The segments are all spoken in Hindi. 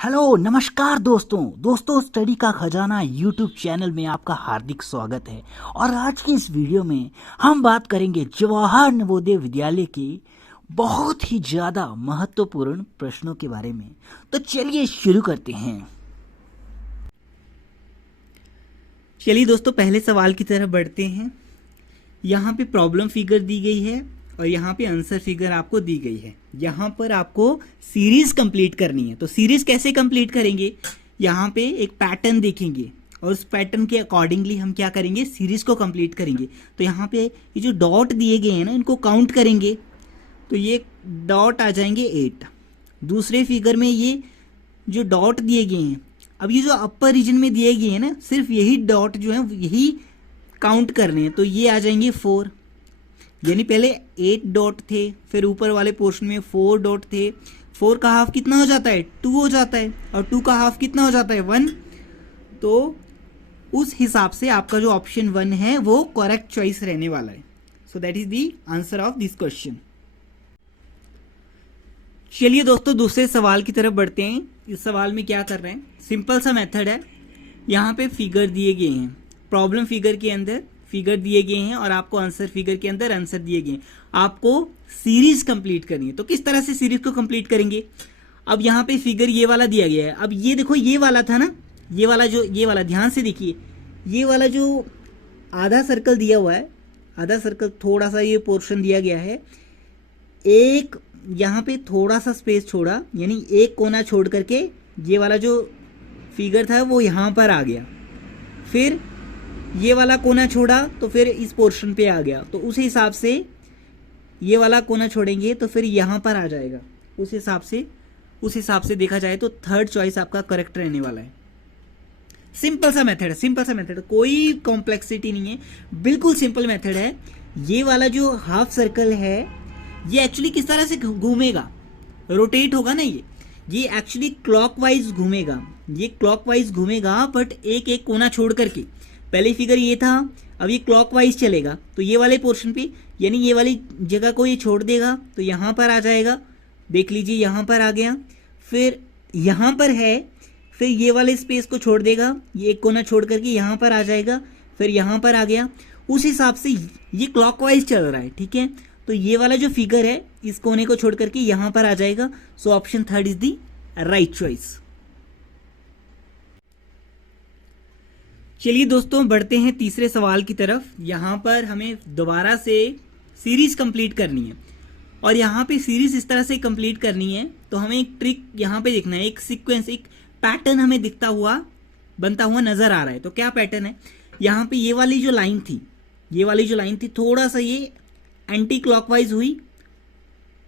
हेलो नमस्कार दोस्तों स्टडी का खजाना यूट्यूब चैनल में आपका हार्दिक स्वागत है। और आज की इस वीडियो में हम बात करेंगे जवाहर नवोदय विद्यालय के बहुत ही ज़्यादा महत्वपूर्ण प्रश्नों के बारे में। तो चलिए शुरू करते हैं। चलिए दोस्तों, पहले सवाल की तरफ बढ़ते हैं। यहाँ पे प्रॉब्लम फिगर दी गई है और यहाँ पे आंसर फिगर आपको दी गई है। यहाँ पर आपको सीरीज कंप्लीट करनी है। तो सीरीज कैसे कंप्लीट करेंगे? यहाँ पे एक पैटर्न देखेंगे और उस पैटर्न के अकॉर्डिंगली हम क्या करेंगे, सीरीज को कंप्लीट करेंगे। तो यहाँ पे ये जो डॉट दिए गए हैं ना, इनको काउंट करेंगे तो ये डॉट आ जाएंगे 8। दूसरे फिगर में ये जो डॉट दिए गए हैं, अब ये जो अपर रीजन में दिए गए हैं ना, सिर्फ यही डॉट जो है यही काउंट करने हैं। तो ये आ जाएंगे 4, यानी पहले 8 डॉट थे, फिर ऊपर वाले पोर्शन में 4 डॉट थे। 4 का हाफ कितना हो जाता है? 2 हो जाता है। और 2 का हाफ कितना हो जाता है? 1। तो उस हिसाब से आपका जो ऑप्शन 1 है वो करेक्ट चॉइस रहने वाला है। So that is the answer of this question. चलिए दोस्तों, दूसरे सवाल की तरफ बढ़ते हैं। इस सवाल में क्या कर रहे हैं, सिंपल सा मेथड है। यहाँ पे फिगर दिए गए हैं, प्रॉब्लम फिगर के अंदर फिगर दिए गए हैं और आपको आंसर फिगर के अंदर आंसर दिए गए हैं। आपको सीरीज कंप्लीट करनी है। तो किस तरह से सीरीज को कंप्लीट करेंगे? अब यहाँ पे फिगर ये वाला दिया गया है। अब ये देखो, ये वाला था ना, ये वाला ध्यान से देखिए, ये वाला जो आधा सर्कल दिया हुआ है, आधा सर्कल थोड़ा सा ये पोर्शन दिया गया है, एक यहाँ पे थोड़ा सा स्पेस छोड़ा, यानी एक कोना छोड़ करके ये वाला जो फिगर था वो यहाँ पर आ गया। फिर ये वाला कोना छोड़ा तो फिर इस पोर्शन पे आ गया। तो उस हिसाब से ये वाला कोना छोड़ेंगे तो फिर यहाँ पर आ जाएगा। उस हिसाब से देखा जाए तो थर्ड चॉइस आपका करेक्ट रहने वाला है। सिंपल सा मेथड है, सिंपल सा मेथड, कोई कॉम्प्लेक्सिटी नहीं है, बिल्कुल सिंपल मेथड है। ये वाला जो हाफ सर्कल है ये एक्चुअली किस तरह से घूमेगा, रोटेट होगा ना, ये एक्चुअली क्लॉकवाइज घूमेगा। ये क्लॉकवाइज घूमेगा बट एक एक कोना छोड़ करके। पहले फिगर ये था, अब ये क्लॉकवाइज चलेगा। तो ये वाले पोर्शन पे, यानी ये वाली जगह को ये छोड़ देगा तो यहाँ पर आ जाएगा। देख लीजिए, यहाँ पर आ गया। फिर यहाँ पर है, फिर ये वाले स्पेस को छोड़ देगा, ये एक कोना छोड़ करके यहाँ पर आ जाएगा। फिर यहाँ पर आ गया। उस हिसाब से ये क्लॉकवाइज चल रहा है, ठीक है। तो ये वाला जो फिगर है इस कोने को छोड़ करके यहाँ पर आ जाएगा। So option third is the right choice. चलिए दोस्तों, बढ़ते हैं तीसरे सवाल की तरफ। यहाँ पर हमें दोबारा से सीरीज कंप्लीट करनी है और यहाँ पे सीरीज इस तरह से कंप्लीट करनी है तो हमें एक ट्रिक यहाँ पे देखना है, एक सीक्वेंस, एक पैटर्न हमें दिखता हुआ, बनता हुआ नजर आ रहा है। तो क्या पैटर्न है? यहाँ पे ये वाली जो लाइन थी, थोड़ा सा ये एंटी क्लॉकवाइज हुई।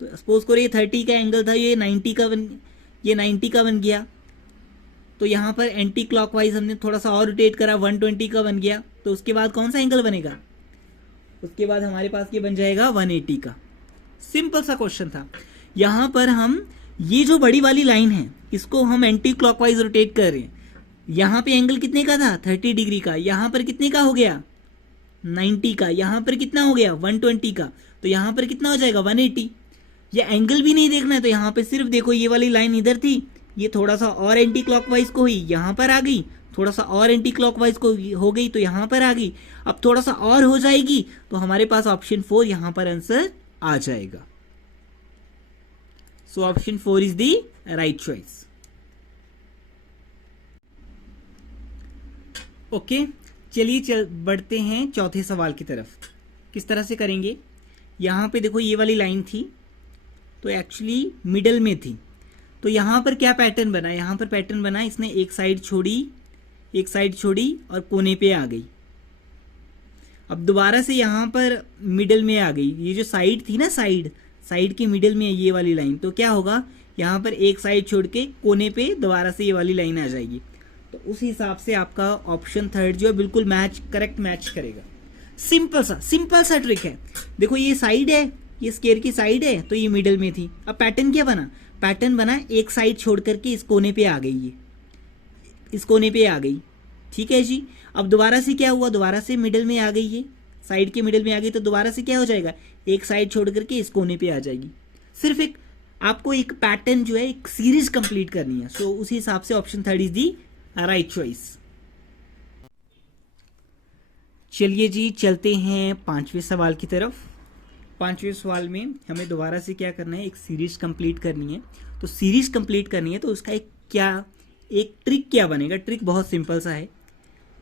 तो सपोज करो ये 30 का एंगल था, ये 90 का बन गया। तो यहाँ पर एंटी क्लॉकवाइज हमने थोड़ा सा और रोटेट करा, 120 का बन गया। तो उसके बाद कौन सा एंगल बनेगा? उसके बाद हमारे पास ये बन जाएगा 180 का। सिंपल सा क्वेश्चन था। यहाँ पर हम ये जो बड़ी वाली लाइन है इसको हम एंटी क्लॉकवाइज रोटेट कर रहे हैं। यहाँ पे एंगल कितने का था? 30 डिग्री का। यहाँ पर कितने का हो गया? 90 का। यहाँ पर कितना हो गया? 120 का। तो यहाँ पर कितना हो जाएगा? 180। ये एंगल भी नहीं देखना है, तो यहाँ पे सिर्फ देखो, ये वाली लाइन इधर थी, ये थोड़ा सा और एंटी क्लॉकवाइज को हुई, यहाँ पर आ गई। थोड़ा सा और एंटी क्लॉकवाइज को हो गई तो यहाँ पर आ गई। अब थोड़ा सा और हो जाएगी तो हमारे पास ऑप्शन 4 यहाँ पर आंसर आ जाएगा। So option 4 is the right choice. Okay, चलिए बढ़ते हैं चौथे सवाल की तरफ। किस तरह से करेंगे? यहाँ पे देखो, ये वाली लाइन थी तो एक्चुअली मिडल में थी। तो यहाँ पर क्या पैटर्न बना? यहाँ पर पैटर्न बना, इसने एक साइड छोड़ी और कोने पे आ गई। अब दोबारा से यहाँ पर मिडल में आ गई। ये जो साइड थी ना, साइड के मिडल में ये वाली लाइन, तो क्या होगा, यहाँ पर एक साइड छोड़ के कोने पे दोबारा से ये वाली लाइन आ जाएगी। तो उस हिसाब से आपका ऑप्शन थर्ड जो है बिल्कुल करेक्ट मैच करेगा। सिंपल सा ट्रिक है। देखो, ये साइड है, ये स्क्वायर की साइड है, तो ये मिडल में थी। अब पैटर्न क्या बना? पैटर्न बना एक साइड छोड़ करके इस कोने पे आ गई, ये इस कोने पे आ गई, ठीक है जी। अब दोबारा से क्या हुआ? दोबारा से मिडल में आ गई, ये साइड के मिडल में आ गई। तो दोबारा से क्या हो जाएगा? एक साइड छोड़ करके इस कोने पे आ जाएगी। सिर्फ एक आपको एक पैटर्न जो है एक सीरीज कंप्लीट करनी है। सो उसी हिसाब से option third is the right choice. चलिए जी चलते हैं पांचवें सवाल की तरफ। पांचवें सवाल में हमें दोबारा से क्या करना है, एक सीरीज कंप्लीट करनी है। तो सीरीज कंप्लीट करनी है तो उसका एक ट्रिक क्या बनेगा। ट्रिक बहुत सिंपल सा है।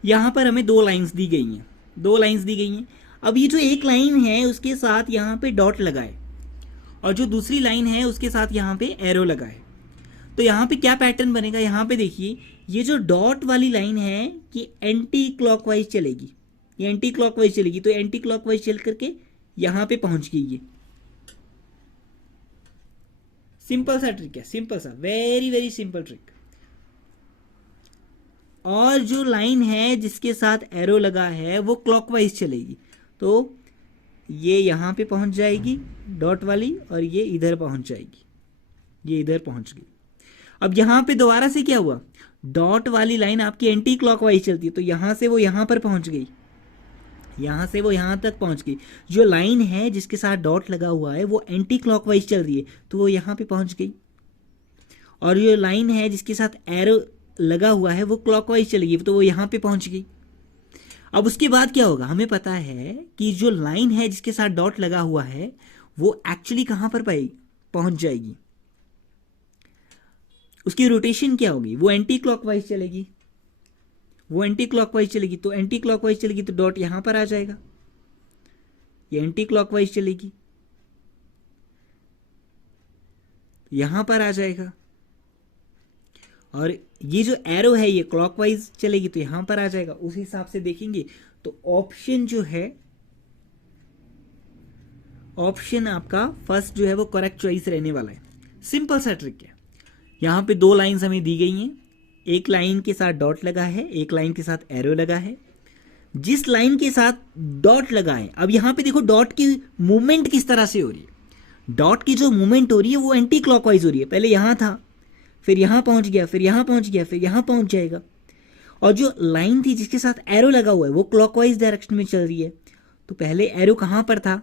यहाँ पर हमें दो लाइंस दी गई हैं, दो लाइंस दी गई हैं। अब ये जो एक लाइन है उसके साथ यहाँ पे डॉट लगाए और जो दूसरी लाइन है उसके साथ यहाँ पे एरो लगाए। तो यहाँ पे क्या पैटर्न बनेगा, यहाँ पे देखिए ये जो डॉट वाली लाइन है ये एंटी क्लॉकवाइज चलेगी, ये एंटी क्लॉकवाइज चलेगी। तो एंटी क्लॉकवाइज चल करके यहाँ पे पहुंच गई। ये सिंपल सा ट्रिक है, सिंपल सा, वेरी वेरी सिंपल ट्रिक। और जो लाइन है जिसके साथ एरो लगा है वो क्लॉकवाइज चलेगी, तो ये यहाँ पे पहुंच जाएगी डॉट वाली और ये इधर पहुंच जाएगी, ये इधर पहुंच गई। अब यहाँ पे दोबारा से क्या हुआ, डॉट वाली लाइन आपकी एंटी क्लॉकवाइज चलती है तो यहाँ से वो यहाँ पर पहुंच गई, यहाँ से वो यहाँ तक पहुंच गई। जो लाइन है जिसके साथ डॉट लगा हुआ है वो एंटी क्लॉकवाइज चल रही है तो वो यहाँ पे पहुंच गई। और जो लाइन है जिसके साथ एरो लगा हुआ है वो क्लॉकवाइज चलेगी तो वो यहाँ पे पहुंच गई। अब उसके बाद क्या होगा, हमें पता है कि जो लाइन है जिसके साथ डॉट लगा हुआ है वो एक्चुअली कहाँ पर पहुंच जाएगी, उसकी रोटेशन क्या होगी, वो एंटी क्लॉकवाइज चलेगी, वो एंटी क्लॉकवाइज चलेगी। तो एंटी क्लॉकवाइज चलेगी तो डॉट यहां पर आ जाएगा, ये एंटी क्लॉकवाइज चलेगी, यहां पर आ जाएगा। और ये जो एरो है ये क्लॉकवाइज चलेगी तो यहां पर आ जाएगा। उस हिसाब से देखेंगे तो ऑप्शन जो है, ऑप्शन आपका फर्स्ट जो है वो करेक्ट चॉइस रहने वाला है। सिंपल सा ट्रिक है। यहां पे दो लाइंस हमें दी गई हैं, एक लाइन के साथ डॉट लगा है, एक लाइन के साथ एरो लगा है। जिस लाइन के साथ डॉट लगा है, अब यहां पे देखो डॉट की मूवमेंट किस तरह से हो रही है। डॉट की जो मूवमेंट हो रही है वो एंटी क्लॉकवाइज हो रही है। पहले यहां था, फिर यहां पहुंच गया, फिर यहां पहुंच गया, फिर यहां पहुंच जाएगा। और जो लाइन थी जिसके साथ एरो लगा हुआ है वो क्लॉकवाइज डायरेक्शन में चल रही है। तो पहले एरो कहां पर था,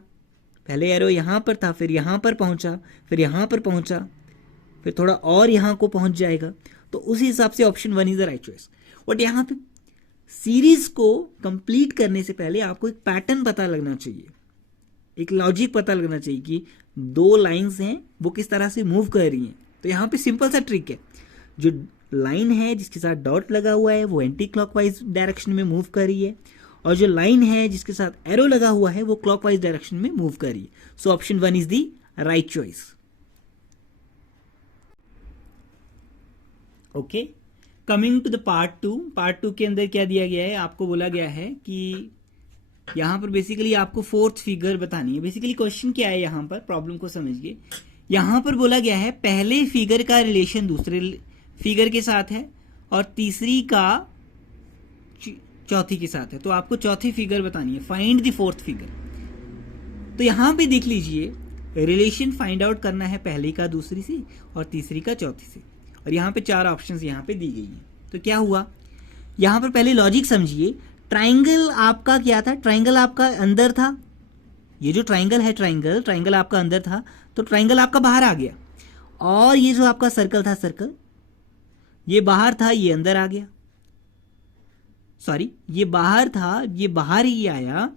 पहले एरो यहां पर था, फिर यहां पर पहुंचा, फिर यहां पर पहुंचा, फिर थोड़ा और यहां को पहुंच जाएगा। तो उसी हिसाब से option one is the right choice. But यहाँ पे सीरीज को कंप्लीट करने से पहले आपको एक पैटर्न पता लगना चाहिए, एक लॉजिक पता लगना चाहिए कि दो लाइंस हैं वो किस तरह से मूव कर रही हैं। तो यहाँ पे सिंपल सा ट्रिक है, जो लाइन है जिसके साथ डॉट लगा हुआ है वो एंटी क्लॉकवाइज डायरेक्शन में मूव कर रही है और जो लाइन है जिसके साथ एरो लगा हुआ है वो क्लॉकवाइज डायरेक्शन में मूव कर रही है। So option one is the right choice. Okay, coming to the part two. Part two के अंदर क्या दिया गया है, आपको बोला गया है कि यहाँ पर बेसिकली आपको फोर्थ फिगर बतानी है। बेसिकली क्वेश्चन क्या है, यहाँ पर प्रॉब्लम को समझिए। यहाँ पर बोला गया है पहले फिगर का रिलेशन दूसरे फिगर के साथ है और तीसरी का चौथी के साथ है। तो आपको चौथी फिगर बतानी है, फाइंड द फोर्थ फिगर। तो यहाँ पे देख लीजिए, रिलेशन फाइंड आउट करना है पहले का दूसरी से और तीसरी का चौथी से। और यहाँ पे चार ऑप्शंस यहाँ पे दी गई हैं। तो क्या हुआ, यहाँ पर पहले लॉजिक समझिए। ट्राइंगल आपका क्या था, ट्राइंगल आपका अंदर था। ये जो ट्राइंगल है, ट्राइंगल आपका अंदर था तो ट्राइंगल आपका बाहर आ गया। और ये जो आपका सर्कल था, सर्कल ये बाहर था, ये अंदर आ गया। सॉरी, ये बाहर था, ये बाहर ही आया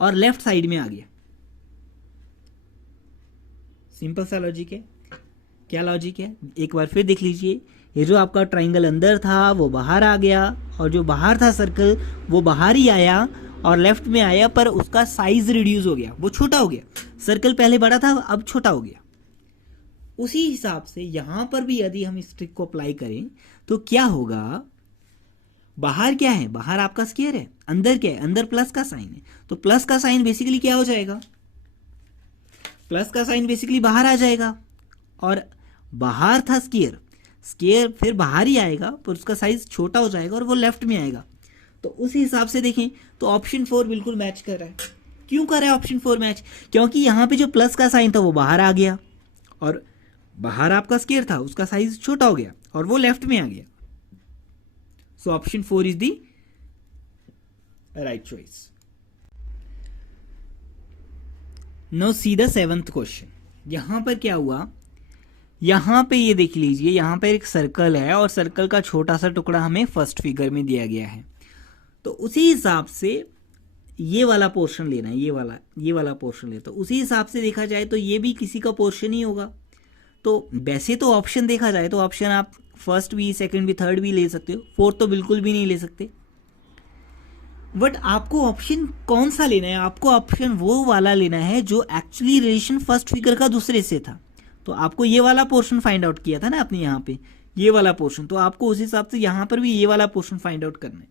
और लेफ्ट साइड में आ गया। सिंपल सा लॉजिक है। क्या लॉजिक है, एक बार फिर देख लीजिए। ये जो आपका ट्राइंगल अंदर था वो बाहर आ गया और जो बाहर था सर्कल वो बाहर ही आया और लेफ्ट में आया, पर उसका साइज रिड्यूस हो गया, वो छोटा हो गया। सर्कल पहले बड़ा था, अब छोटा हो गया। उसी हिसाब से यहां पर भी यदि हम इस ट्रिक को अप्लाई करें तो क्या होगा, बाहर क्या है, बाहर आपका स्क्वायर है, अंदर क्या है, अंदर प्लस का साइन है। तो प्लस का साइन बेसिकली क्या हो जाएगा, प्लस का साइन बेसिकली बाहर आ जाएगा। और बाहर था स्क्वायर, स्क्वायर फिर बाहर ही आएगा पर उसका साइज छोटा हो जाएगा और वो लेफ्ट में आएगा। तो उसी हिसाब से देखें तो ऑप्शन 4 बिल्कुल मैच कर रहा है। क्यों कर रहा है ऑप्शन 4 मैच, क्योंकि यहाँ पे जो प्लस का साइन था वो बाहर आ गया और बाहर आपका स्क्वायर था, उसका साइज छोटा हो गया और वो लेफ्ट में आ गया। सो option 4 is the right choice. Now see the 7th question. यहां पर क्या हुआ, यहाँ पे ये देख लीजिए, यहाँ पे एक सर्कल है और सर्कल का छोटा सा टुकड़ा हमें फर्स्ट फिगर में दिया गया है। तो उसी हिसाब से ये वाला पोर्शन लेना है, ये वाला पोर्शन लेना, तो उसी हिसाब से देखा जाए तो ये भी किसी का पोर्शन ही होगा। तो वैसे तो ऑप्शन देखा जाए तो ऑप्शन आप फर्स्ट भी, सेकंड भी, थर्ड भी ले सकते हो, फोर्थ तो बिल्कुल भी नहीं ले सकते। बट आपको ऑप्शन कौन सा लेना है? आपको ऑप्शन वो वाला लेना है जो एक्चुअली रिलेशन फर्स्ट फिगर का दूसरे से था। तो आपको ये वाला पोर्शन फाइंड आउट किया था ना आपने यहाँ पे, ये वाला पोर्शन, तो आपको उस हिसाब से यहाँ पर भी ये वाला पोर्शन फाइंड आउट करना है।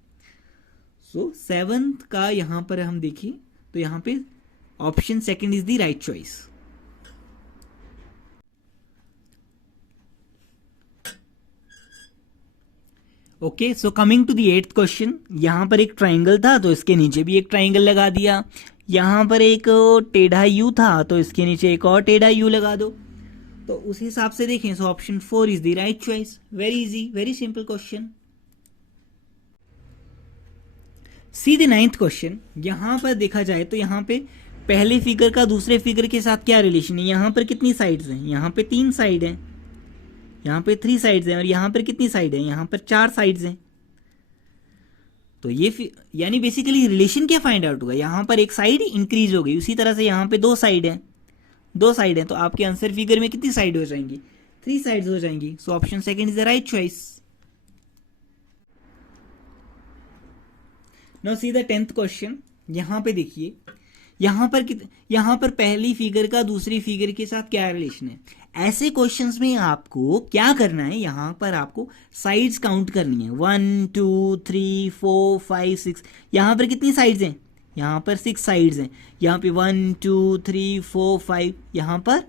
सो सेवंथ का यहाँ पर हम देखें तो यहाँ पे option second is the right choice. Okay, so coming to the 8th question, यहाँ पर एक ट्राइंगल था तो इसके नीचे भी एक ट्राइंगल लगा दिया। यहाँ पर एक टेढ़ा यू था तो इसके नीचे एक और टेढ़ा यू लगा दो। तो उस हिसाब से देखें, सो option 4 is the right choice. Very easy, very simple question. See the 9th question, यहाँ पर देखा जाए तो यहाँ पे पहले फिगर का दूसरे फिगर के साथ क्या रिलेशन है? यहाँ पर कितनी साइड्स हैं? यहाँ पे 3 साइड हैं, यहाँ पे 3 साइड्स हैं, और यहाँ पर कितनी साइड है? यहाँ पर 4 साइड्स हैं। तो ये यानी बेसिकली रिलेशन क्या फाइंड आउट होगा? यहाँ पर एक साइड इंक्रीज हो गई, उसी तरह से यहाँ पे 2 साइड हैं, 2 साइड हैं, तो आपके आंसर फिगर में कितनी साइड हो जाएंगी? 3 साइड्स हो जाएंगी। सो option second is the right choice. Now see the 10th question, यहाँ पे देखिए, यहाँ पर पहली फिगर का दूसरी फिगर के साथ क्या रिलेशन है? ऐसे क्वेश्चंस में आपको क्या करना है? यहाँ पर आपको साइड्स काउंट करनी है, 1 2 3 4 5 6। यहाँ पर कितनी साइड्स हैं? यहाँ पर 6 साइड्स हैं। यहाँ पे 1 2 3 4 5, यहाँ पर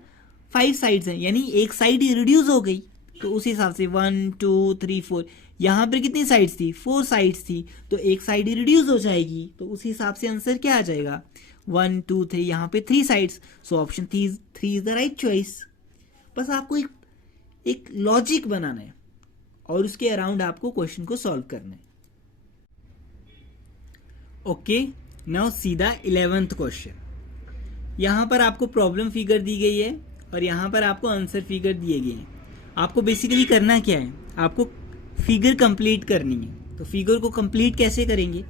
5 साइड्स हैं, यानी एक साइड रिड्यूस हो गई। तो उस हिसाब से 1 2 3 4, यहाँ पर कितनी साइड्स थी? 4 साइड्स थी, तो एक साइड रिड्यूस हो जाएगी। तो उस हिसाब से आंसर क्या आ जाएगा? 1 2 3, यहाँ पे 3 sides. So option 3 is the right choice. बस आपको एक लॉजिक बनाना है और उसके अराउंड आपको क्वेश्चन को सॉल्व करना है। Okay, now see the 11th question. यहाँ पर आपको प्रॉब्लम फिगर दी गई है और यहाँ पर आपको आंसर फिगर दिए गए हैं। आपको बेसिकली करना क्या है? आपको फिगर कंप्लीट करनी है। तो फिगर को कंप्लीट कैसे करेंगे?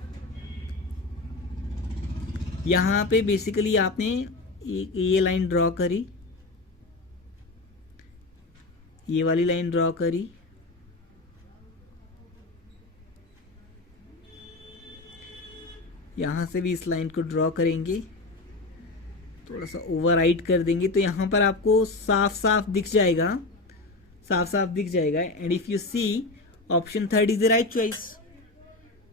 यहाँ पे बेसिकली आपने ये लाइन ड्रॉ करी, ये वाली लाइन ड्रॉ करी, यहां से भी इस लाइन को ड्रॉ करेंगे, थोड़ा सा ओवरराइट कर देंगे तो यहां पर आपको साफ साफ दिख जाएगा, साफ साफ दिख जाएगा। And if you see, option 3 is the right choice.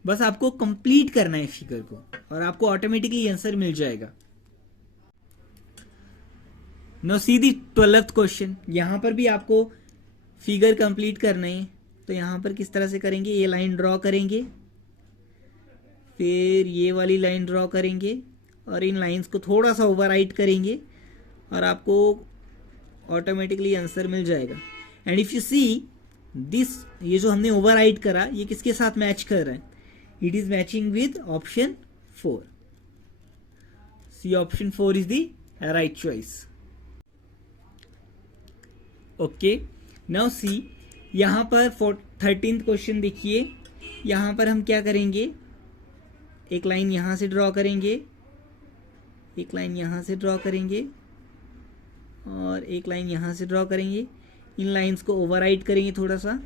बस आपको कंप्लीट करना है फिगर को और आपको ऑटोमेटिकली आंसर मिल जाएगा। No see the 12th question, यहां पर भी आपको फिगर कंप्लीट करना है। तो यहां पर किस तरह से करेंगे? ये लाइन ड्रॉ करेंगे, फिर ये वाली लाइन ड्रॉ करेंगे और इन लाइंस को थोड़ा सा ओवरराइट करेंगे और आपको ऑटोमेटिकली आंसर मिल जाएगा। And if you see this, ये जो हमने ओवरराइट करा ये किसके साथ मैच कर रहा है? It is matching with option 4। See option 4 is the right choice. Okay, now see, यहाँ पर 13th क्वेश्चन देखिए। यहाँ पर हम क्या करेंगे? एक लाइन यहाँ से ड्रॉ करेंगे, एक लाइन यहाँ से ड्रॉ करेंगे और एक लाइन यहाँ से ड्रॉ करेंगे। इन लाइंस को ओवरराइट करेंगे थोड़ा सा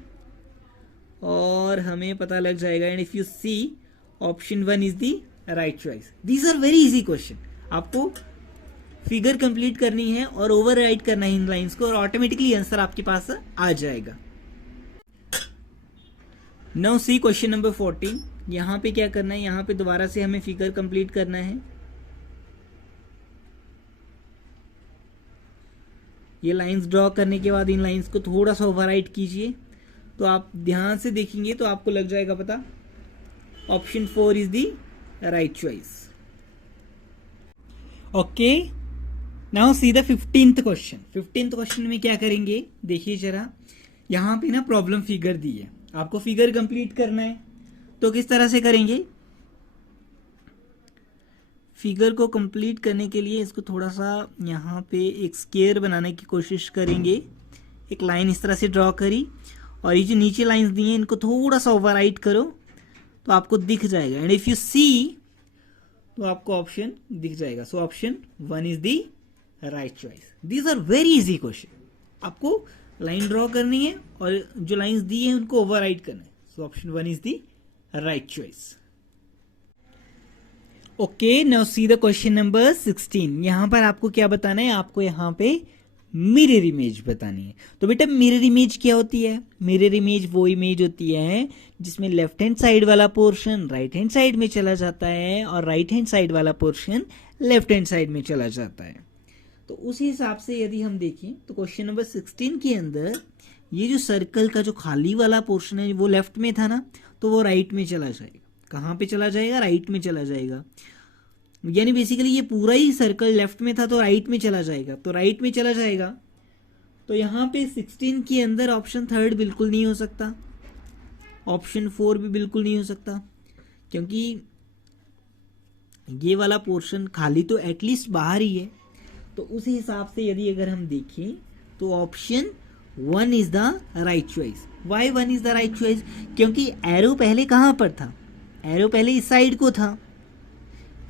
और हमें पता लग जाएगा। And if you see, option 1 is the right choice. These are very easy question. आपको फिगर कंप्लीट करनी है और ओवरराइट करना है इन लाइंस को और ऑटोमेटिकली आंसर आपके पास आ जाएगा। Now see question number 14। यहाँ पे क्या करना है? यहाँ पे दोबारा से हमें फिगर कंप्लीट करना है। ये लाइंस ड्रॉ करने के बाद इन लाइंस को थोड़ा सा ओवरराइट कीजिए तो आप ध्यान से देखेंगे तो आपको लग जाएगा पता। Option 4 is the right choice. Okay, now see the 15th question. 15th question में क्या करेंगे? देखिए जरा, यहाँ पे ना प्रॉब्लम फिगर दी है, आपको फिगर कंप्लीट करना है। तो किस तरह से करेंगे? फिगर को कंप्लीट करने के लिए इसको थोड़ा सा यहाँ पे एक स्क्वायर बनाने की कोशिश करेंगे। एक लाइन इस तरह से ड्रॉ करी और ये जो नीचे लाइंस दी हैं इनको थोड़ा सा ओवरराइट करो तो आपको दिख जाएगा। एंड इफ यू सी तो आपको ऑप्शन दिख जाएगा। So option 1 is the right choice. These are very easy question. आपको लाइन ड्रॉ करनी है और जो लाइंस दी है उनको ओवरराइट करना है। So option 1 is the right choice. Okay, now C the question number 16। यहां पर आपको क्या बताना है, आपको यहां पे मिरर इमेज बतानी है। तो बेटा मिरर इमेज क्या होती है? मिरर इमेज वो इमेज होती है जिसमें लेफ्ट हैंड साइड वाला पोर्शन राइट हैंड साइड में चला जाता है और राइट हैंड साइड वाला पोर्शन लेफ्ट हैंड साइड में चला जाता है। तो उस हिसाब से यदि हम देखें तो क्वेश्चन नंबर 16 के अंदर ये जो सर्कल का जो खाली वाला पोर्शन है वो लेफ्ट में था ना, तो वो राइट में चला जाएगा। कहाँ पे चला जाएगा? राइट में चला जाएगा। यानी बेसिकली ये पूरा ही सर्कल लेफ्ट में था तो राइट में चला जाएगा। तो राइट में चला जाएगा तो यहाँ पे 16 के अंदर ऑप्शन 3 बिल्कुल नहीं हो सकता, ऑप्शन 4 भी बिल्कुल नहीं हो सकता, क्योंकि ये वाला पोर्शन खाली तो एटलीस्ट बाहर ही है। तो उस हिसाब से यदि अगर हम देखें तो option 1 is the right choice. Why 1 is the right choice? क्योंकि एरो पहले कहाँ पर था? एरो पहले इस साइड को था,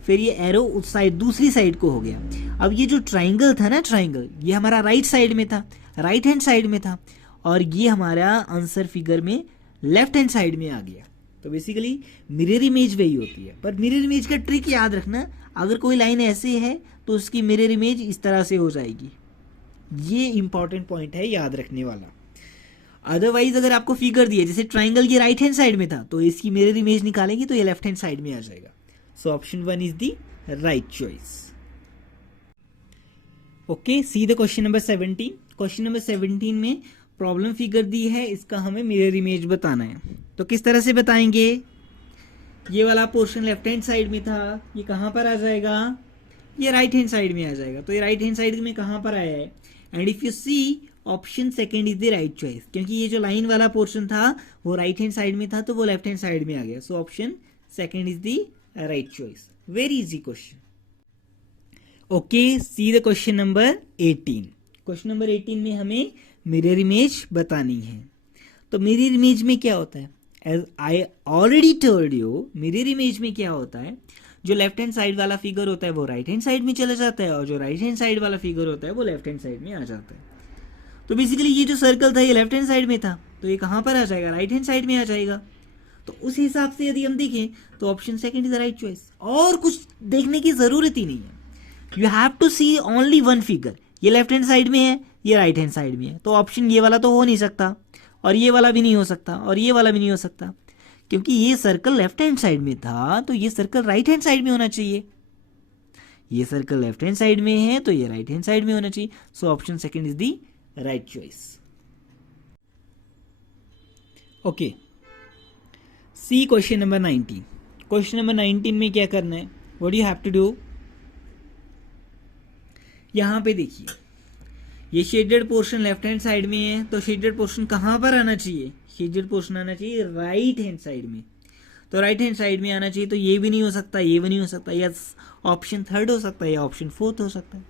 फिर ये एरो उस साइड दूसरी साइड को हो गया। अब ये जो ट्राइंगल था ना, ट्राइंगल ये हमारा राइट साइड में था, राइट हैंड साइड में था, और ये हमारा आंसर फिगर में लेफ्ट हैंड साइड में आ गया। तो बेसिकली मिरर इमेज वही होती है। पर मिरर इमेज का ट्रिक याद रखना, अगर कोई लाइन ऐसे है तो उसकी मिरर इमेज इस तरह से हो जाएगी। ये इंपॉर्टेंट पॉइंट है याद रखने वाला। अदरवाइज अगर आपको फिगर दिया जैसे ट्राइंगल ये राइट हैंड साइड में था तो इसकी मिरर इमेज निकालेंगे तो ये लेफ्ट हैंड साइड में आ जाएगा। So option 1 is the right choice. Okay, C the question number 17। Question number 17 में प्रॉब्लम फिगर दी है, इसका हमें मिरर इमेज बताना है। तो किस तरह से बताएंगे? ये वाला पोर्शन लेफ्ट हैंड साइड में था, ये कहाँ पर आ जाएगा? ये राइट हैंड साइड में आ जाएगा। तो ये राइट हैंड साइड में कहाँ पर आया है? And if you see option 2 is the right choice, क्योंकि ये जो लाइन वाला पोर्शन था वो राइट हैंड साइड में था तो वो लेफ्ट हैंड साइड में आ गया। सो option 2 is the right choice. Very easy question. Okay, C the question number 18। Question number 18 में हमें मिरर इमेज बतानी है। तो मिरर इमेज में क्या होता है? As I already told you, mirror image में क्या होता है, जो लेफ्ट हैंड साइड वाला फिगर होता है वो राइट हैंड साइड में चला जाता है और जो राइट हैंड साइड वाला फिगर होता है वो लेफ्ट हैंड साइड में आ जाता है। तो बेसिकली ये जो सर्कल था ये लेफ्ट हैंड साइड में था तो ये कहाँ पर आ जाएगा? राइट हैंड साइड में आ जाएगा। तो उस हिसाब से यदि हम देखें तो option 2 is the right choice. और कुछ देखने की जरूरत ही नहीं है। You have to see only one figure. ये लेफ्ट हैंड साइड में है, ये राइट हैंड साइड में है, तो ऑप्शन ये वाला तो हो नहीं सकता और ये वाला भी नहीं हो सकता और ये वाला भी नहीं हो सकता, क्योंकि ये सर्कल लेफ्ट हैंड साइड में था तो ये सर्कल राइट हैंड साइड में होना चाहिए। ये सर्कल लेफ्ट हैंड साइड में है तो ये राइट हैंड साइड में होना चाहिए। So option 2 is the right choice. Okay, see question number 19। Question number 19 में क्या करना है? What you have to do, यहां पे देखिए ये shaded portion left hand side में है तो शेडेड पोर्शन कहां पर आना चाहिए? शेडेड पोर्शन आना चाहिए राइट हैंड साइड में। तो राइट हैंड साइड में आना चाहिए, तो ये भी नहीं हो सकता, ये भी नहीं हो सकता, या ऑप्शन 3 हो सकता है या ऑप्शन 4 हो सकता है।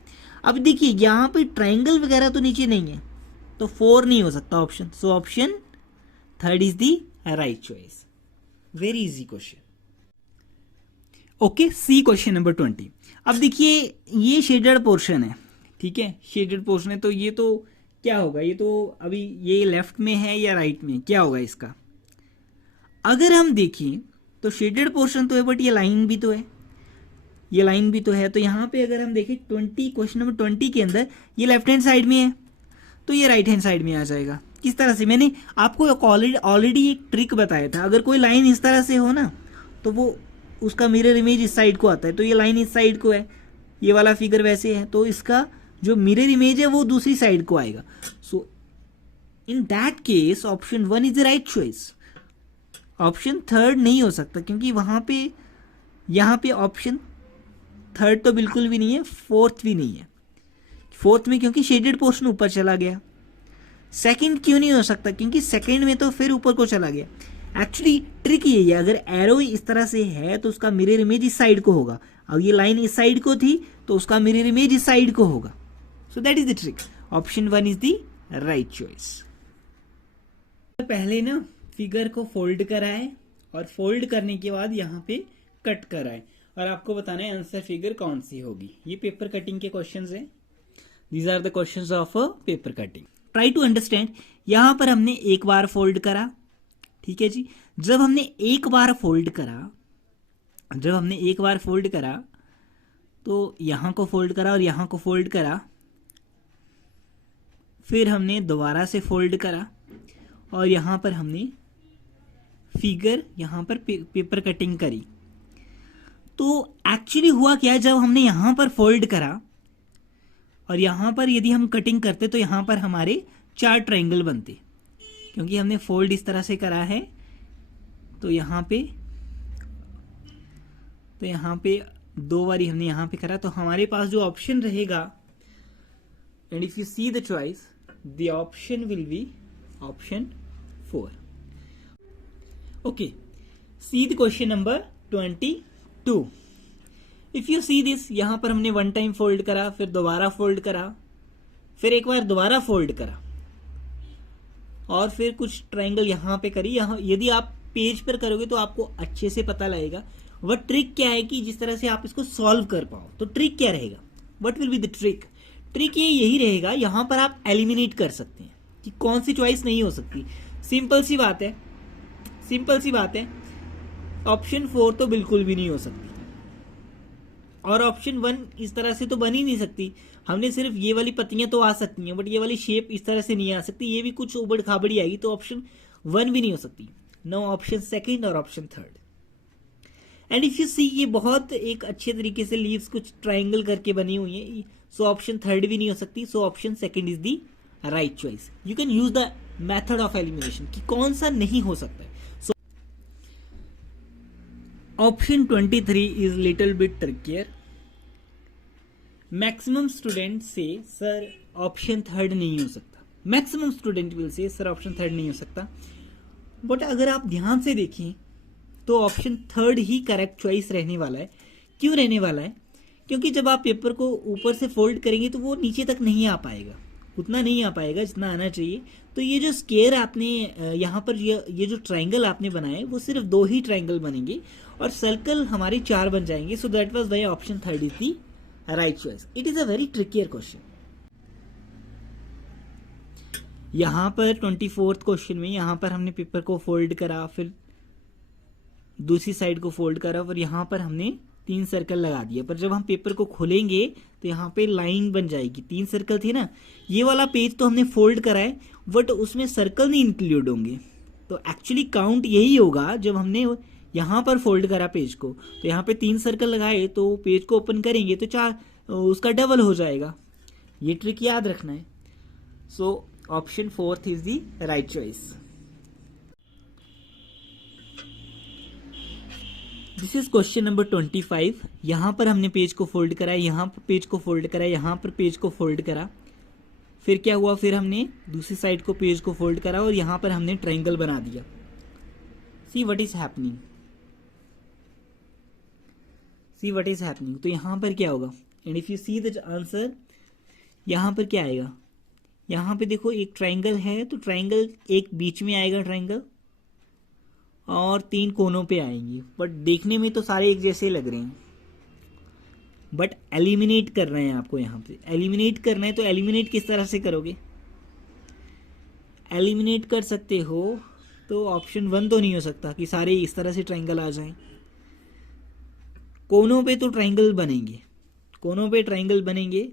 अब देखिए यहाँ पे ट्राइंगल वगैरह तो नीचे नहीं है तो 4 नहीं हो सकता option. So option 3 is the right choice. Very easy question. Okay, see question number 20। अब देखिए ये शेडेड पोर्शन है, ठीक है, शेडेड पोर्शन है तो ये तो क्या होगा? ये तो अभी ये लेफ्ट में है या राइट में, क्या होगा इसका? अगर हम देखें तो शेडेड पोर्शन तो है बट ये लाइन भी तो है, ये लाइन भी तो है। तो यहाँ पे अगर हम देखें 20 क्वेश्चन नंबर 20 के अंदर ये लेफ्ट हैंड साइड में है तो ये राइट हैंड साइड में आ जाएगा। किस तरह से? मैंने आपको ऑलरेडी एक ट्रिक बताया था। अगर कोई लाइन इस तरह से हो ना तो वो उसका मिरर इमेज इस साइड को आता है। तो ये लाइन इस साइड को है, ये वाला फिगर वैसे है तो इसका जो मिरर इमेज है वो दूसरी साइड को आएगा। So in that case option 1 is the right choice. Option 3 नहीं हो सकता क्योंकि वहां पे यहाँ पे ऑप्शन 3 तो बिल्कुल भी नहीं है, 4th भी नहीं है। 4th में क्योंकि शेडेड पोर्शन ऊपर चला गया। 2nd क्यों नहीं हो सकता? क्योंकि 2nd में तो फिर ऊपर को चला गया। एक्चुअली ट्रिक यही है, अगर एरो इस तरह से है तो उसका मिरर इमेज इस साइड को होगा। अब ये लाइन इस साइड को थी तो उसका मिरर इमेज इस साइड को होगा। So that is the trick. Option 1 is the right choice. पहले ना फिगर को फोल्ड कराए और फोल्ड करने के बाद यहाँ पे कट कराए और आपको बताना है आंसर फिगर कौन सी होगी। ये पेपर कटिंग के क्वेश्चंस हैं। These are the questions of paper cutting. Try to understand. यहाँ पर हमने एक बार फोल्ड करा, ठीक है जी। जब हमने एक बार फोल्ड करा तो यहाँ को फोल्ड करा और यहाँ को फोल्ड करा, फिर हमने दोबारा से फोल्ड करा और यहाँ पर हमने फिगर यहाँ पर पेपर कटिंग करी। तो एक्चुअली हुआ क्या, जब हमने यहाँ पर फोल्ड करा और यहाँ पर यदि हम कटिंग करते तो यहाँ पर हमारे 4 ट्रायंगल बनते, क्योंकि हमने फोल्ड इस तरह से करा है। तो यहाँ पे 2 बारी हमने यहाँ पे करा, तो हमारे पास जो ऑप्शन रहेगा, and if you see the choice, the option will be option 4। Okay, C the question number 22। If you see this, यहां पर हमने 1 टाइम फोल्ड करा, फिर दोबारा फोल्ड करा, फिर एक बार दोबारा फोल्ड करा और फिर कुछ ट्रायंगल यहां पे करी। यहां यदि आप पेज पर करोगे तो आपको अच्छे से पता लगेगा। वह ट्रिक क्या है कि जिस तरह से आप इसको सॉल्व कर पाओ। तो ट्रिक क्या रहेगा, what will be the trick? Trick ये यही रहेगा, यहां पर आप एलिमिनेट कर सकते हैं कि कौन सी चॉइस नहीं हो सकती। सिंपल सी बात है, ऑप्शन 4 तो बिल्कुल भी नहीं हो सकती और ऑप्शन 1 इस तरह से तो बन ही नहीं सकती। हमने सिर्फ ये वाली पत्तियां तो आ सकती हैं, बट ये वाली शेप इस तरह से नहीं आ सकती, ये भी कुछ उबड़ खाबड़ी आएगी, तो ऑप्शन 1 भी नहीं हो सकती। नो ऑप्शन 2 और option 3। And if you see, ये बहुत एक अच्छे तरीके से लीव्स कुछ ट्राइंगल करके बनी हुई है, सो ऑप्शन 3 भी नहीं हो सकती। सो option 2 is the right choice. You can use the method of elimination कि कौन सा नहीं हो सकता है। So option 23 is little bit trickier. Maximum student से सर ऑप्शन 3 नहीं हो सकता। Maximum student will say sir option 3 नहीं हो सकता, बट अगर आप ध्यान से देखें तो ऑप्शन 3 ही करेक्ट चॉइस रहने वाला है। क्यों रहने वाला है? क्योंकि जब आप पेपर को ऊपर से फोल्ड करेंगे तो वो नीचे तक नहीं आ पाएगा, उतना नहीं आ पाएगा जितना आना चाहिए। तो ये जो स्क्वायर आपने यहाँ पर ये जो ट्रायंगल आपने बनाए, वो सिर्फ 2 ही ट्रायंगल बनेंगे और सर्कल हमारे 4 बन जाएंगे। So that was why option 3 is the right choice. It is a very trickier question. यहाँ पर 24th क्वेश्चन में यहाँ पर हमने पेपर को फोल्ड करा, फिर दूसरी साइड को फोल्ड करा और यहाँ पर हमने 3 सर्कल लगा दिया। पर जब हम पेपर को खोलेंगे तो यहाँ पे लाइन बन जाएगी। 3 सर्कल थे ना, ये वाला पेज तो हमने फोल्ड करा है, बट उसमें सर्कल नहीं इंक्लूड होंगे। तो एक्चुअली काउंट यही होगा, जब हमने यहाँ पर फोल्ड करा पेज को तो यहाँ पे 3 सर्कल लगाए, तो पेज को ओपन करेंगे तो 4 उसका डबल हो जाएगा। ये ट्रिक याद रखना है। So option 4 is the right choice. This is question number 25। यहाँ पर हमने पेज को फोल्ड करा, यहाँ पर पेज को फोल्ड करा, यहाँ पर पेज को फोल्ड करा, फिर क्या हुआ, फिर हमने दूसरी साइड को पेज को फोल्ड करा और यहाँ पर हमने ट्रायंगल बना दिया। See what is happening, see what is happening. तो यहाँ पर क्या होगा, and if you see the answer, यहाँ पर क्या आएगा, यहाँ पे देखो एक ट्रायंगल है, तो ट्रायंगल एक बीच में आएगा ट्रायंगल और 3 कोनों पे आएंगे, बट देखने में तो सारे एक जैसे लग रहे हैं, बट एलिमिनेट कर रहे हैं आपको। यहाँ पे एलिमिनेट करना है, तो एलिमिनेट किस तरह से करोगे? एलिमिनेट कर सकते हो तो ऑप्शन 1 तो नहीं हो सकता कि सारे इस तरह से ट्रायंगल आ जाएं। कोनों पे तो ट्रायंगल बनेंगे, कोनों पे ट्रायंगल बनेंगे।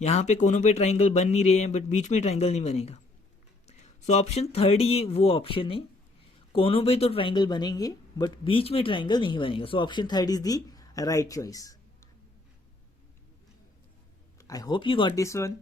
यहाँ पे कोनों पे ट्रायंगल बन नहीं रहे हैं, बट बीच में ट्रायंगल नहीं बनेगा। सो ऑप्शन 3 ही वो ऑप्शन है, कोनों पे तो ट्रायंगल बनेंगे बट बीच में ट्रायंगल नहीं बनेगा। So option 3 is the right choice. I hope you got this one.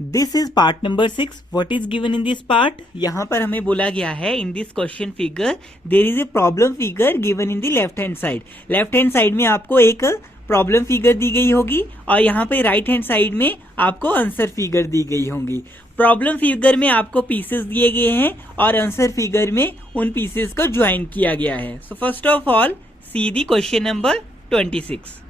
This is part number 6। What is given in this part? यहां पर हमें बोला गया है, in this question figure there is a problem figure given in the left hand side. Left hand side में आपको एक प्रॉब्लम फिगर दी गई होगी और यहाँ पे राइट हैंड साइड में आपको आंसर फिगर दी गई होंगी। प्रॉब्लम फिगर में आपको पीसेस दिए गए हैं और आंसर फिगर में उन पीसेस को ज्वाइन किया गया है। So first of all see the question number 26।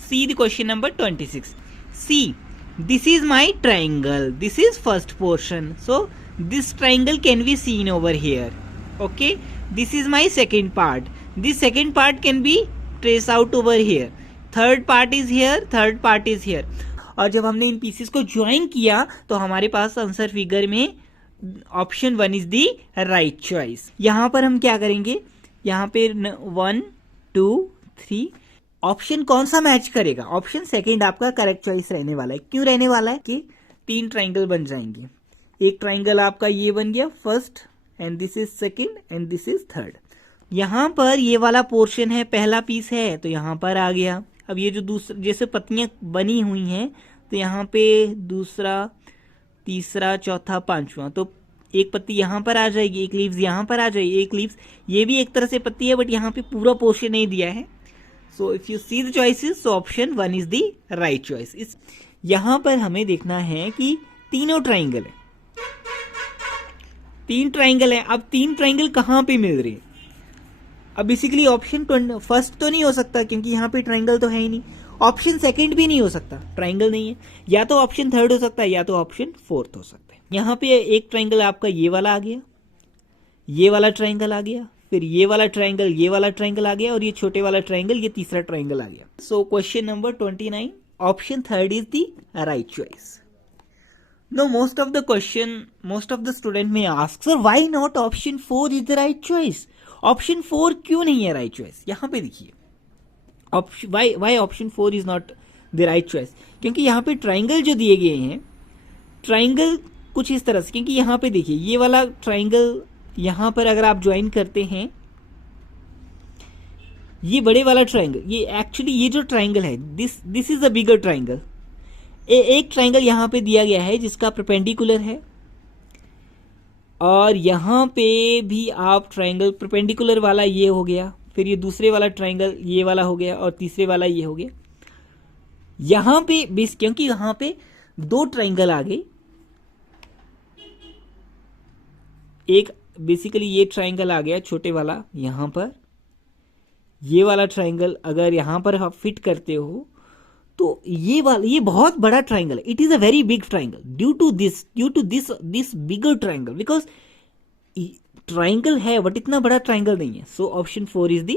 See the question number 26। See this is my triangle, this is first portion, so this triangle can be seen over here. Okay, this is my second part, this second part can be traced out over here, third part is here, third part is here. और जब हमने इन पीसेस को ज्वाइन किया तो हमारे पास आंसर फिगर में option 1 is the right choice. यहाँ पर हम क्या करेंगे, यहाँ पे 1 2 3 ऑप्शन कौन सा मैच करेगा, ऑप्शन सेकंड आपका करेक्ट चॉइस रहने वाला है। क्यों रहने वाला है कि 3 ट्राइंगल बन जाएंगे, एक ट्राइंगल आपका ये बन गया first, and this is second, and this is third. यहाँ पर ये वाला पोर्शन है, पहला पीस है तो यहाँ पर आ गया। अब ये जो दूसरा जैसे पत्तियां बनी हुई हैं तो यहाँ पे दूसरा, तीसरा, चौथा, पांचवा, तो एक पत्ती यहाँ पर आ जाएगी, एक लीव्स यहाँ पर आ जाएगी, एक लीव्स ये भी एक तरह से पत्ती है बट यहाँ पे पूरा पोर्शन नहीं दिया है। So if you see the choices, so option 1 is the right choice. यहाँ पर हमें देखना है कि तीनों ट्राइंगल है, 3 ट्राइंगल है। अब 3 ट्राइंगल कहाँ पे मिल रहे हैं, अब बेसिकली ऑप्शन फर्स्ट तो नहीं हो सकता क्योंकि यहाँ पे ट्राइंगल तो है ही नहीं, ऑप्शन सेकंड भी नहीं हो सकता, ट्राइंगल नहीं है, या तो ऑप्शन थर्ड हो सकता है या तो ऑप्शन फोर्थ हो सकता है। यहाँ पे एक ट्राइंगल आपका ये वाला आ गया, ये वाला ट्राइंगल आ गया, फिर ये वाला ट्राइंगल, ये वाला ट्राइंगल आ गया, और ये छोटे वाला ट्राइंगल, ये तीसरा ट्राइंगल आ गया। So question number 29, option third is the right choice. No, most of the student में ask, sir why not option 4 is the right choice, option 4 क्यों नहीं है राइट चॉइस। यहाँ पे देखिए why option 4 is not the right choice, क्योंकि यहाँ पे ट्राइंगल जो दिए गए हैं, ट्राइंगल कुछ इस तरह से, क्योंकि यहाँ पे देखिए ये वाला ट्राइंगल यहाँ पर अगर आप ज्वाइन करते हैं, ये बड़े वाला ट्राइंगल, ये एक्चुअली ये जो ट्राइंगल है this is a bigger triangle. एक ट्राइंगल यहाँ पे दिया गया है जिसका परपेंडिकुलर है, और यहाँ पे भी आप ट्राइंगल परपेंडिकुलर वाला ये हो गया, फिर ये दूसरे वाला ट्राइंगल ये वाला हो गया, और तीसरे वाला ये हो गया। यहाँ पे बेस क्योंकि यहाँ पे 2 ट्राइंगल आ गए, एक बेसिकली ये ट्राइंगल आ गया छोटे वाला यहाँ पर, ये वाला ट्राइंगल अगर यहाँ पर आप फिट करते हो तो ये बहुत बड़ा ट्राइंगल है, it is a very big triangle due to this bigger triangle, because triangle है बट इतना बड़ा ट्राइंगल नहीं है। So option 4 is the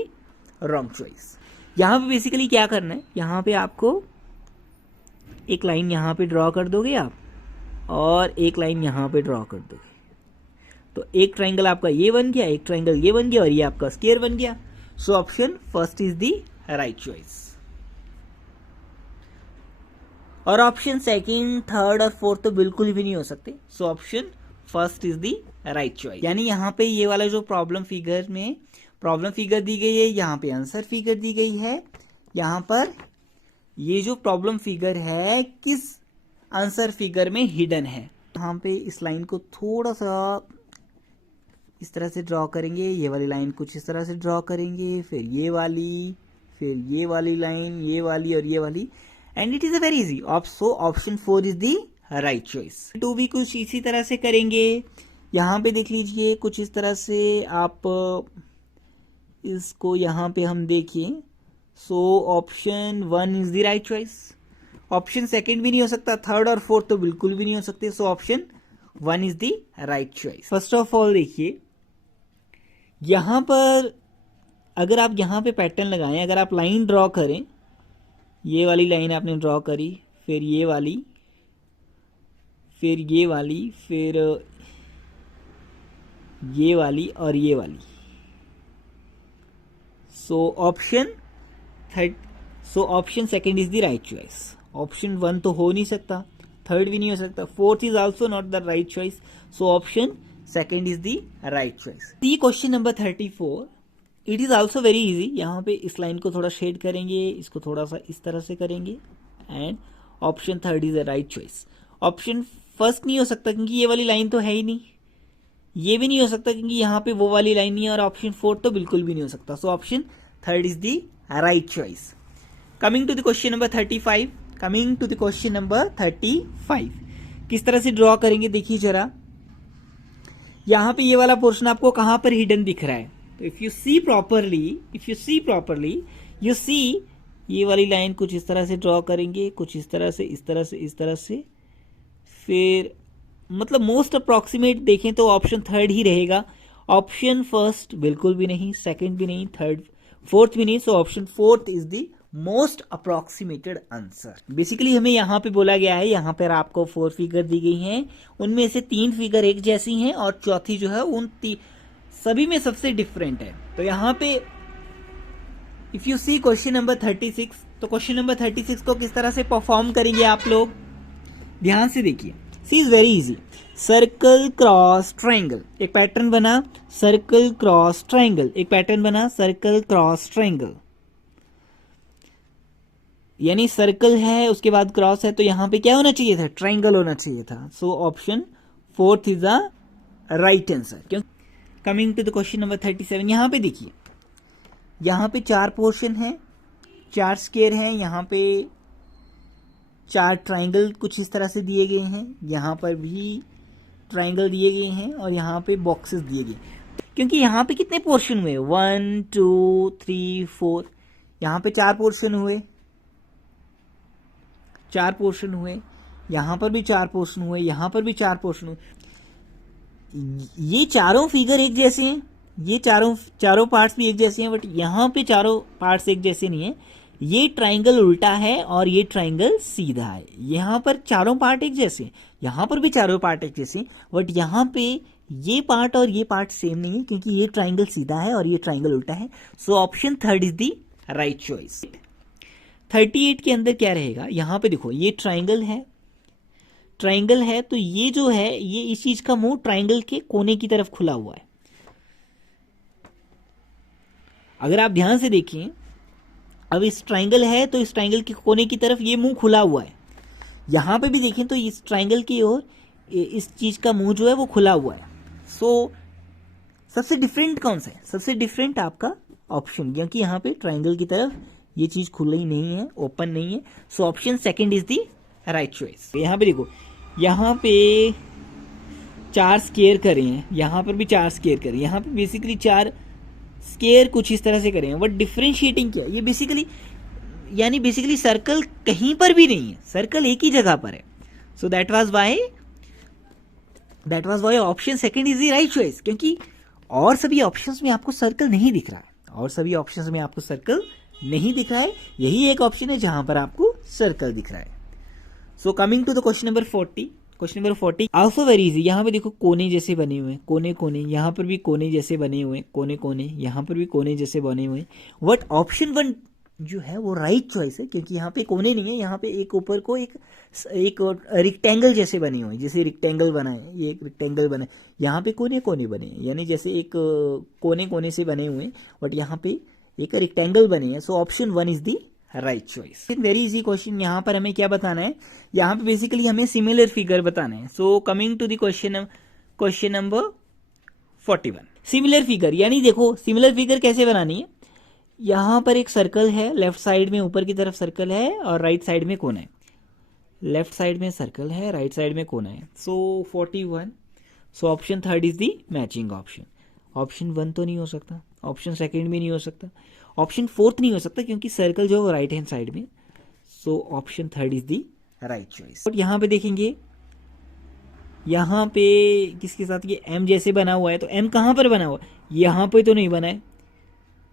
wrong choice. यहाँ पे बेसिकली क्या करना है, यहाँ पे आपको एक लाइन यहाँ पे ड्रॉ कर दोगे आप, और एक लाइन यहाँ पे ड्रॉ कर दोगे, तो एक ट्राइंगल आपका ये बन गया, एक ट्राइंगल ये बन गया, और ये आपका स्क्वायर बन गया। So option first is the right choice. और ऑप्शन सेकंड, थर्ड और फोर्थ तो बिल्कुल भी नहीं हो सकते। So option first is the right choice. यानी यहाँ पे ये वाला जो प्रॉब्लम फिगर दी गई है, यहाँ पे आंसर फिगर दी गई है, यहाँ पर ये जो प्रॉब्लम फिगर है किस आंसर फिगर में हिडन है। यहाँ पे इस लाइन को थोड़ा सा इस तरह से ड्रॉ करेंगे, ये वाली लाइन कुछ इस तरह से ड्रॉ करेंगे, फिर ये वाली लाइन, ये वाली और ये वाली, and it is a very easy. So option 4 is the right choice. 2 भी कुछ इसी तरह से करेंगे, यहाँ पे देख लीजिए कुछ इस तरह से आप इसको यहाँ पे हम देखें। सो option 1 is the right choice. Option second भी नहीं हो सकता, थर्ड और फोर्थ तो बिल्कुल भी नहीं हो सकते। सो option 1 is the right choice. First of all देखिए, यहाँ पर अगर आप यहाँ पे पैटर्न लगाएं, अगर आप लाइन ड्रॉ करें, ये वाली लाइन आपने ड्रॉ करी, फिर ये वाली, फिर ये वाली, फिर ये वाली और ये वाली। सो option second is the right choice. Option 1 तो हो नहीं सकता, थर्ड भी नहीं हो सकता, fourth is also not the right choice. So option second is the right choice. See question number 34, it is also very easy. यहाँ पे इस लाइन को थोड़ा शेड करेंगे, इसको थोड़ा सा इस तरह से करेंगे, and option third is the right choice. Option first नहीं हो सकता क्योंकि ये वाली लाइन तो है ही नहीं, ये भी नहीं हो सकता क्योंकि यहाँ पे वो वाली लाइन नहीं है, और ऑप्शन 4 तो बिल्कुल भी नहीं हो सकता। So option third is the right choice. Coming to the question number 35, किस तरह से ड्रॉ करेंगे देखिए जरा। यहाँ पे ये वाला पोर्शन आपको कहाँ पर हिडन दिख रहा है, तो if you see properly, you see ये वाली लाइन कुछ इस तरह से ड्रॉ करेंगे, कुछ इस तरह से, इस तरह से, इस तरह से, फिर मतलब मोस्ट अप्रॉक्सीमेट देखें तो ऑप्शन थर्ड ही रहेगा। ऑप्शन फर्स्ट बिल्कुल भी नहीं, सेकंड भी नहीं, थर्ड फोर्थ भी नहीं, so option fourth is the most approximated answer. Basically हमें यहाँ पे बोला गया है, यहाँ पर आपको 4 फिगर दी गई हैं, उनमें से 3 फिगर एक जैसी हैं और चौथी जो है उन सभी में सबसे डिफरेंट है। तो यहाँ पे if you see question number 36, तो क्वेश्चन नंबर 36 को किस तरह से परफॉर्म करेंगे आप लोग, ध्यान से देखिए। C is very easy. Circle cross triangle, एक पैटर्न बना, सर्कल क्रॉस ट्रायंगल, एक पैटर्न बना, सर्कल क्रॉस ट्रायंगल, यानी सर्कल है उसके बाद क्रॉस है, तो यहां पे क्या होना चाहिए था, ट्रायंगल होना चाहिए था। So option fourth is the right answer. क्यों? Coming to the question number 37, यहां पे देखिए, यहां पे 4 पोर्शन है, 4 स्क्वायर हैं, यहां पे 4 ट्रायंगल कुछ इस तरह से दिए गए हैं, यहाँ पर भी ट्रायंगल दिए गए हैं और यहाँ पे बॉक्सेस दिए गए। क्योंकि यहाँ पे कितने पोर्शन हुए, 1 2 3 4, यहाँ पे 4 पोर्शन हुए, 4 पोर्शन हुए, यहाँ पर भी 4 पोर्शन हुए, यहाँ पर भी 4 पोर्शन हुए। ये चारों फिगर एक जैसे हैं, ये चारों पार्ट्स भी एक जैसे हैं, बट यहाँ पे चारों पार्ट्स एक जैसे नहीं है। ये ट्रायंगल उल्टा है और ये ट्रायंगल सीधा है। यहाँ पर चारों पार्ट एक जैसे, यहाँ पर भी चारों पार्ट एक जैसे, बट यहाँ पे ये पार्ट और ये पार्ट सेम नहीं है, क्योंकि ये ट्रायंगल सीधा है और ये ट्रायंगल उल्टा है। So option third is the right choice. 38 के अंदर क्या रहेगा, यहाँ पे देखो ये ट्रायंगल है, ट्रायंगल है तो ये जो है, ये इस चीज का मुंह ट्रायंगल के कोने की तरफ खुला हुआ है। अगर आप ध्यान से देखें, अब इस ट्रायंगल है तो इस ट्रायंगल के कोने की तरफ ये मुंह खुला हुआ है। यहां पे भी देखें तो इस ट्रायंगल की ओर इस चीज का मुंह जो है वो खुला हुआ है। सो सबसे डिफरेंट कौन सा है, सबसे डिफरेंट आपका ऑप्शन, क्योंकि यहाँ पे ट्रायंगल की तरफ ये चीज खुली नहीं है, ओपन नहीं है। So option second is the right choice. यहाँ पे देखो, यहाँ पे 4 स्क्वायर करे हैं, यहाँ पर भी 4 स्क्वायर करे, यहाँ पे बेसिकली 4 स्क्वायर कुछ इस तरह से करें, बट डिफरेंशिएटिंग क्या है, ये बेसिकली सर्कल कहीं पर भी नहीं है, सर्कल एक ही जगह पर है। So that was why option second is the right choice, क्योंकि और सभी ऑप्शंस में आपको सर्कल नहीं दिख रहा है, और सभी ऑप्शंस में आपको सर्कल नहीं दिख रहा है, यही एक ऑप्शन है जहां पर आपको सर्कल दिख रहा है। So coming to the question number 40, question number 40 also very easy. यहाँ पे देखो कोने जैसे बने हुए हैं, कोने कोने, यहाँ पर भी कोने जैसे बने हुए हैं, कोने कोने, यहाँ पर भी कोने जैसे बने हुए हैं। बट ऑप्शन 1 जो है वो राइट चॉइस है, क्योंकि यहाँ पे कोने नहीं है, यहाँ पे एक ऊपर को एक रेक्टेंगल जैसे बने हुए हैं, जैसे रेक्टेंगल बना है, ये एक रेक्टेंगल बना है, यहाँ पे कोने कोने बने हैं, यानी जैसे एक कोने कोने से बने हुए हैं, बट यहाँ पे एक रेक्टेंगल बने हैं। सो option 1 is the right choice. Very easy question. यहाँ पर हमें क्या बताना है, यहाँ पे बेसिकली हमें सिमिलर फिगर बताना है। So coming to the question number 41, similar figure, यानी देखो सिमिलर फिगर कैसे बनानी है। यहाँ पर एक सर्कल है, लेफ्ट साइड में ऊपर की तरफ सर्कल है और राइट साइड में कोना है, लेफ्ट साइड में सर्कल है, राइट साइड में कोना है। सो 41, सो option third is the matching option. Option 1 तो नहीं हो सकता, ऑप्शन सेकंड भी नहीं हो सकता, ऑप्शन फोर्थ नहीं हो सकता, क्योंकि सर्कल जो है वो राइट हैंड साइड में। सो option third is the right choice. और यहाँ पे देखेंगे, यहाँ पे किसके साथ ये एम जैसे बना हुआ है, तो एम कहाँ पर बना हुआ है, यहाँ पे तो नहीं बना है,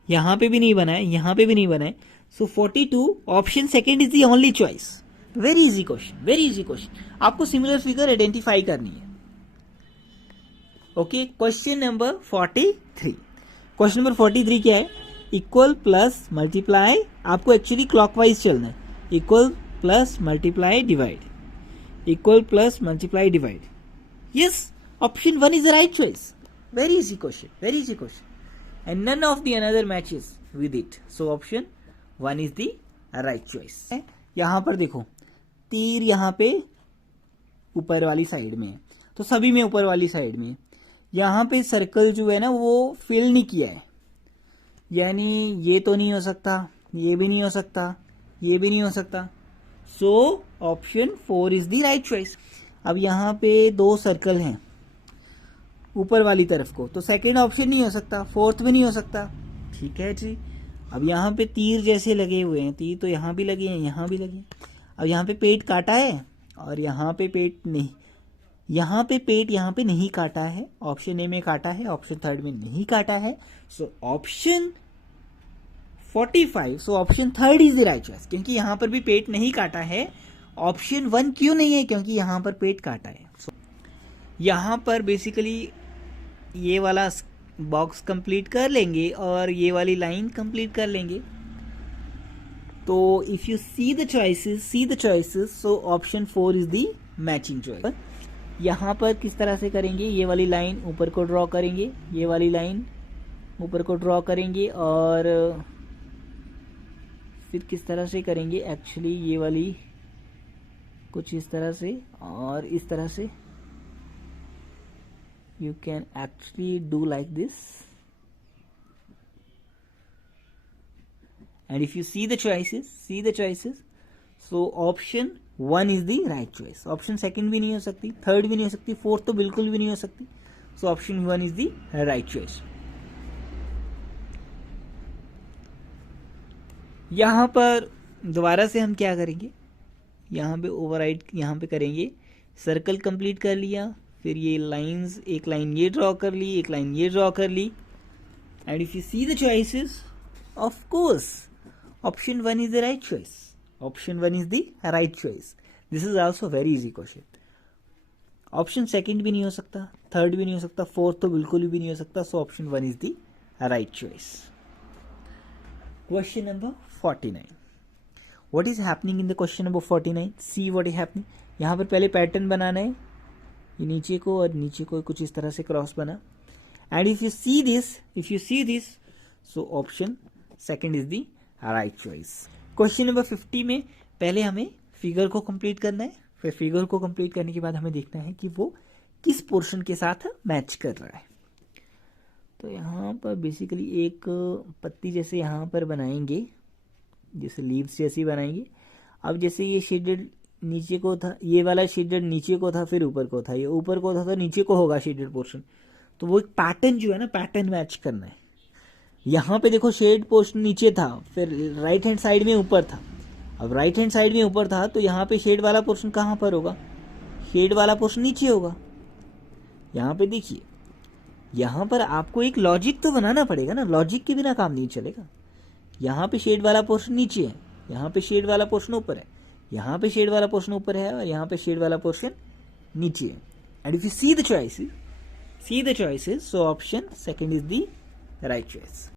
यहाँ पे भी नहीं बना है, यहाँ पे भी नहीं बना है। सो 42 option second is the only choice. Very easy question, very easy question. आपको सिमिलर फिगर आइडेंटिफाई करनी है। Okay, question number 43। Question number 43 क्या है, इक्वल प्लस मल्टीप्लाई, आपको एक्चुअली क्लॉकवाइज चलना है, equal plus multiply divide, equal plus multiply divide. Yes, option 1 is the right choice. Very easy question, very easy question, and none of the another matches with it. So option 1 is the right choice. यहाँ पर देखो तीर यहाँ पे ऊपर वाली साइड में है, तो सभी में ऊपर वाली साइड में। यहाँ पे सर्कल जो है ना वो फिल नहीं किया है, यानी ये तो नहीं हो सकता, ये भी नहीं हो सकता, ये भी नहीं हो सकता। So option 4 is the right choice. अब यहाँ पे 2 सर्कल हैं ऊपर वाली तरफ को, तो सेकेंड ऑप्शन नहीं हो सकता, फोर्थ भी नहीं हो सकता। ठीक है जी, अब यहाँ पे तीर जैसे लगे हुए हैं, तीर तो यहाँ भी लगे हैं, यहाँ भी लगे हैं। अब यहाँ पे पेट काटा है और यहाँ पे पेट नहीं, यहाँ पे पेट यहाँ पे नहीं काटा है। ऑप्शन ए में काटा है, ऑप्शन थर्ड में नहीं काटा है। So option 45, so option third is the right choice, क्योंकि यहाँ पर भी पेट नहीं काटा है। ऑप्शन 1 क्यों नहीं है? क्योंकि यहाँ पर पेट काटा है। So, यहाँ पर बेसिकली ये वाला बॉक्स कंप्लीट कर लेंगे और ये वाली लाइन कंप्लीट कर लेंगे। तो if you see the choices, so option 4 is the matching choice. यहाँ पर किस तरह से करेंगे? ये वाली लाइन ऊपर को ड्रॉ करेंगे, ये वाली लाइन ऊपर को ड्रॉ करेंगे और फिर किस तरह से करेंगे? एक्चुअली ये वाली कुछ इस तरह से और इस तरह से। You can actually do like this, and if you see the choices, so option 1 is the right choice. Option second भी नहीं हो सकती, थर्ड भी नहीं हो सकती, फोर्थ तो बिल्कुल भी नहीं हो सकती। So option 1 is the right choice. यहाँ पर दोबारा से हम क्या करेंगे? यहाँ पे ओवरराइड यहाँ पे करेंगे, सर्कल कंप्लीट कर लिया, फिर ये लाइंस, एक लाइन ये ड्रॉ कर ली, एक लाइन ये ड्रॉ कर ली। And if you see the choices, of course option 1 is the right choice. Option 1 is the right choice. This is also very easy question. Option second भी नहीं हो सकता, थर्ड भी नहीं हो सकता, फोर्थ तो बिल्कुल भी नहीं हो सकता। So option 1 is the right choice. Question number 49। What is happening in the question number 49? See what is happening. यहाँ पर पहले पैटर्न बनाना है, ये नीचे को और नीचे को कुछ इस तरह से क्रॉस बना। And if you see this, so option second is the right choice. Question number 50 में पहले हमें फिगर को कंप्लीट करना है, फिर फिगर को कंप्लीट करने के बाद हमें देखना है कि वो किस पोर्शन के साथ मैच कर रहा है। तो यहाँ पर बेसिकली एक पत्ती जैसे यहाँ पर बनाएंगे, जैसे लीव्स जैसी बनाएंगे। अब जैसे ये शेडेड नीचे को था, ये वाला शेडेड नीचे को था, फिर ऊपर को था, ये ऊपर को था तो नीचे को होगा शेडेड पोर्शन। तो वो एक पैटर्न जो है ना, पैटर्न मैच करना है। यहाँ पे देखो शेड पोर्शन नीचे था, फिर राइट हैंड साइड में ऊपर था। अब राइट हैंड साइड में ऊपर था तो यहाँ पे शेड वाला पोर्शन कहाँ पर होगा? शेड वाला पोर्शन नीचे होगा। यहाँ पे देखिए, यहाँ पर आपको एक लॉजिक तो बनाना पड़ेगा ना, लॉजिक के बिना काम नहीं चलेगा। यहाँ पे शेड वाला पोर्शन नीचे है, यहाँ पे शेड वाला पोर्शन ऊपर है, यहाँ पे शेड वाला पोर्शन ऊपर है और यहाँ पे शेड वाला पोर्शन नीचे है। And if you see the choices, so option second is the right choice.